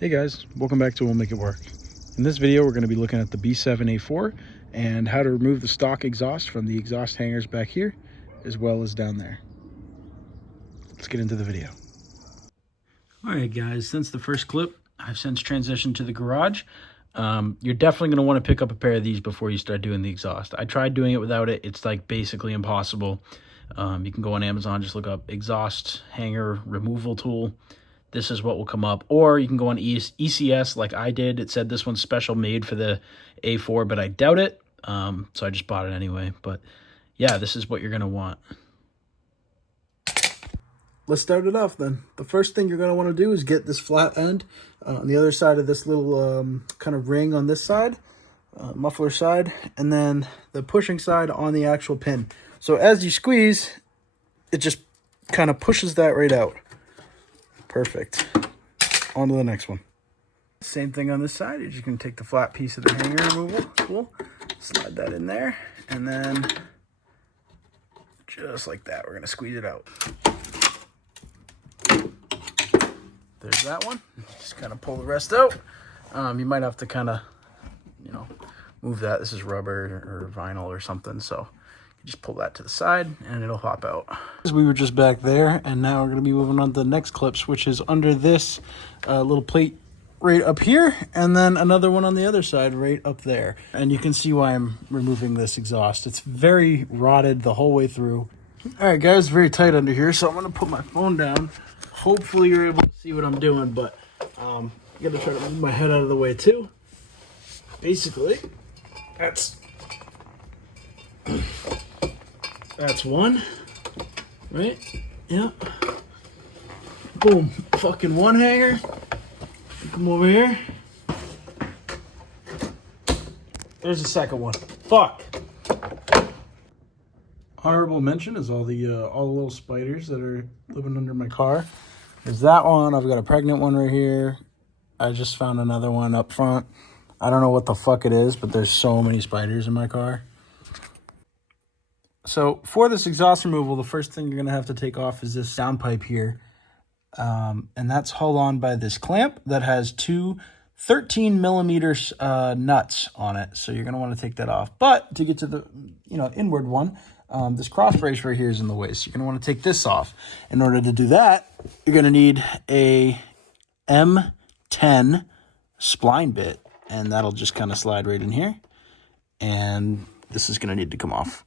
Hey guys, welcome back to We'll Make It Work. In this video, we're going to be looking at the B7A4 and how to remove the stock exhaust from the exhaust hangers back here, as well as down there. Let's get into the video. All right guys, since the first clip, I've since transitioned to the garage. You're definitely going to want to pick up a pair of these before you start doing the exhaust. I tried doing it without it. It's like basically impossible. You can go on Amazon, just look up exhaust hanger removal tool. This is what will come up. Or you can go on ECS like I did. It said this one's special made for the A4, but I doubt it. So I just bought it anyway. But yeah, this is what you're going to want. Let's start it off then. The first thing you're going to want to do is get this flat end on the other side of this little kind of ring on this side, muffler side, and then the pushing side on the actual pin. So as you squeeze, it just kind of pushes that right out. Perfect. On to the next one. Same thing on this side. You're just going to take the flat piece of the hanger removal tool, slide that in there, and then just like that, we're going to squeeze it out. There's that one. Just kind of pull the rest out. You might have to kind of, move that. This is rubber or vinyl or something, so you just pull that to the side and it'll hop out. We were just back there, and now we're going to be moving on to the next clips, which is under this little plate right up here, and then another one on the other side right up there. And you can see why I'm removing this exhaust. It's very rotted the whole way through. All right, guys, very tight under here, so I'm going to put my phone down. Hopefully you're able to see what I'm doing, but I'm going to try to move my head out of the way too. Basically, that's one, right? Yeah. Boom. Fucking one hanger. Come over here. There's the second one. Fuck. Honorable mention is all the little spiders that are living under my car. There's that one. I've got a pregnant one right here. I just found another one up front. I don't know what the fuck it is, but there's so many spiders in my car. So for this exhaust removal, the first thing you're going to have to take off is this downpipe here. And that's held on by this clamp that has two 13 millimeter nuts on it. So you're going to want to take that off. But to get to the inward one, this cross brace right here is in the way. So you're going to want to take this off. In order to do that, you're going to need a M10 spline bit. And that'll just kind of slide right in here. And this is going to need to come off.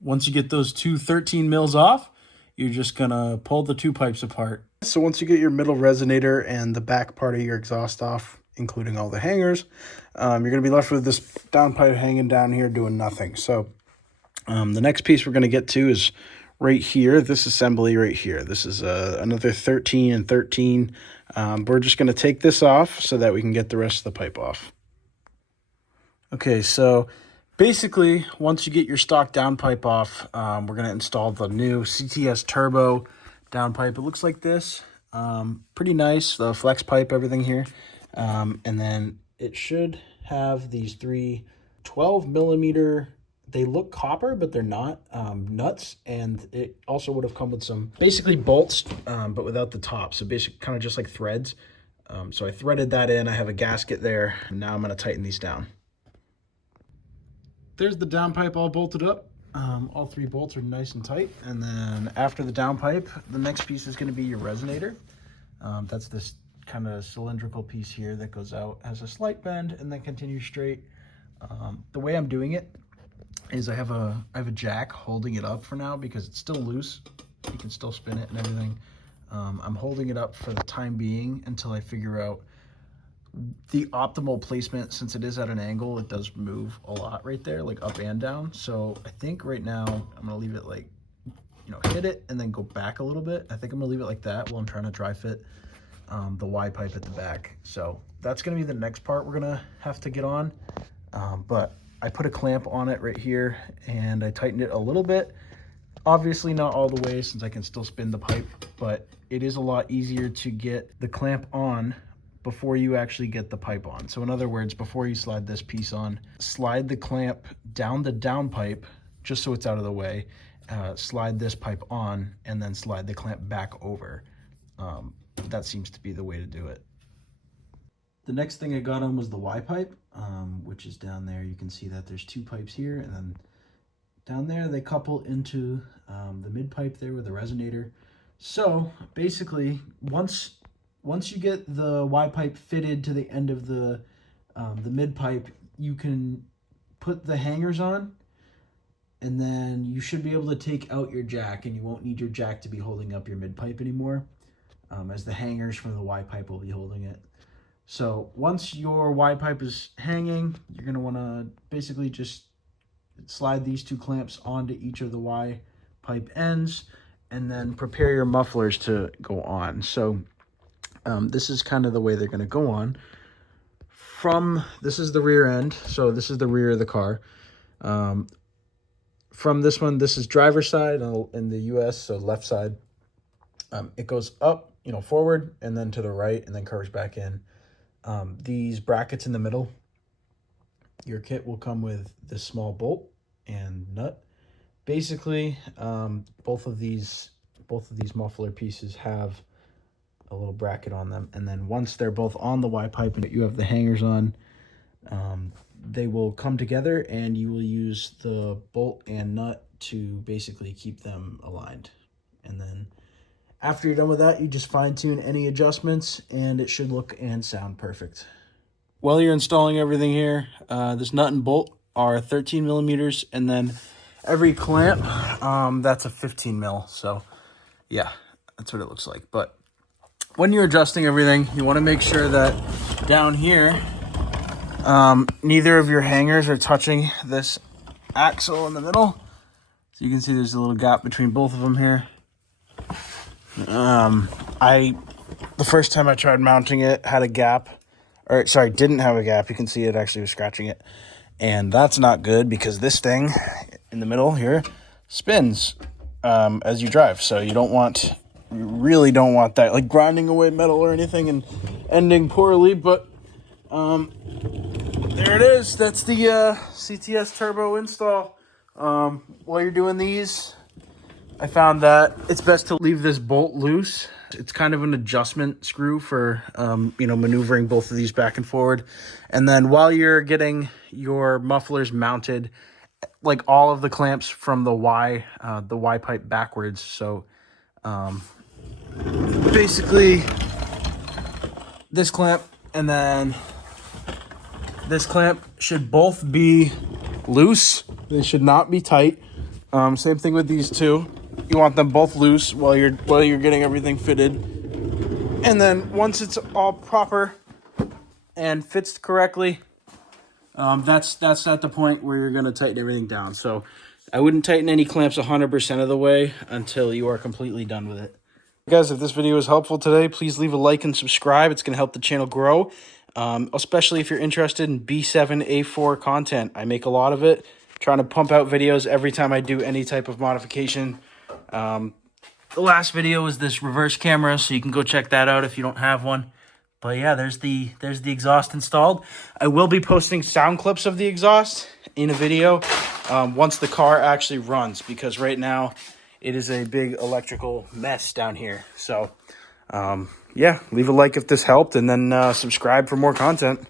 Once you get those two 13 mils off, you're just going to pull the two pipes apart. So once you get your middle resonator and the back part of your exhaust off, including all the hangers, you're going to be left with this downpipe hanging down here doing nothing. So the next piece we're going to get to is right here, this assembly right here. This is another 13 and 13. We're just going to take this off so that we can get the rest of the pipe off. Okay, so basically, once you get your stock downpipe off, we're going to install the new CTS Turbo downpipe. It looks like this. Pretty nice, the flex pipe, everything here. And then it should have these three 12 millimeter, they look copper, but they're not, nuts. And it also would have come with some basically bolts, but without the top. So basically kind of just like threads. So I threaded that in. I have a gasket there. And now I'm going to tighten these down. There's the downpipe all bolted up. All three bolts are nice and tight. And then after the downpipe, the next piece is going to be your resonator. That's this kind of cylindrical piece here that goes out, has a slight bend, and then continues straight. The way I'm doing it is I have a jack holding it up for now because it's still loose. You can still spin it and everything. I'm holding it up for the time being until I figure out the optimal placement. Since it is at an angle, it does move a lot right there, like up and down. So I think right now I'm gonna leave it like, hit it and then go back a little bit. I think I'm gonna leave it like that while I'm trying to dry fit the Y pipe at the back. So that's gonna be the next part we're gonna have to get on. But I put a clamp on it right here and I tightened it a little bit. Obviously not all the way since I can still spin the pipe, but it is a lot easier to get the clamp on before you actually get the pipe on. So in other words, before you slide this piece on, slide the clamp down the downpipe just so it's out of the way, slide this pipe on, and then slide the clamp back over. That seems to be the way to do it. The next thing I got on was the Y pipe, which is down there. You can see that there's 2 pipes here, and then down there they couple into the mid pipe there with the resonator. So basically, once you get the Y pipe fitted to the end of the mid pipe, you can put the hangers on, and then you should be able to take out your jack, and you won't need your jack to be holding up your mid pipe anymore, as the hangers from the Y pipe will be holding it. So once your Y pipe is hanging, you're going to want to basically just slide these 2 clamps onto each of the Y pipe ends, and then prepare your mufflers to go on. So this is kind of the way they're going to go on. This is the rear end, so this is the rear of the car. From this one, this is driver's side in the US, so left side. It goes up, forward, and then to the right, and then curves back in. These brackets in the middle, your kit will come with this small bolt and nut. Basically, both of these muffler pieces have a little bracket on them, and then once they're both on the Y pipe and you have the hangers on, they will come together, and you will use the bolt and nut to basically keep them aligned. And then after you're done with that, you just fine-tune any adjustments, and it should look and sound perfect. While you're installing everything here, this nut and bolt are 13 millimeters, and then every clamp, that's a 15 mil. So yeah, that's what it looks like. But when you're adjusting everything, you want to make sure that down here, neither of your hangers are touching this axle in the middle. So you can see there's a little gap between both of them here. The first time I tried mounting it had a gap, or sorry, didn't have a gap. You can see it actually was scratching it, and that's not good because this thing in the middle here spins as you drive. So you really don't want that, like grinding away metal or anything and ending poorly. But there it is. That's the CTS turbo install. While you're doing these, I found that it's best to leave this bolt loose. It's kind of an adjustment screw for, maneuvering both of these back and forward. And then while you're getting your mufflers mounted, like all of the clamps from the Y pipe backwards. So basically this clamp and then this clamp should both be loose. They should not be tight. Same thing with these 2. You want them both loose while you're getting everything fitted. And then once it's all proper and fits correctly, that's at the point where you're going to tighten everything down. So I wouldn't tighten any clamps 100% of the way until you are completely done with it. Guys, if this video was helpful today, please leave a like and subscribe. It's going to help the channel grow, especially if you're interested in B7A4 content. I make a lot of it, trying to pump out videos every time I do any type of modification. The last video was this reverse camera, so you can go check that out if you don't have one. But yeah, there's the exhaust installed. I will be posting sound clips of the exhaust in a video once the car actually runs, because right now it is a big electrical mess down here. So yeah, leave a like if this helped, and then subscribe for more content.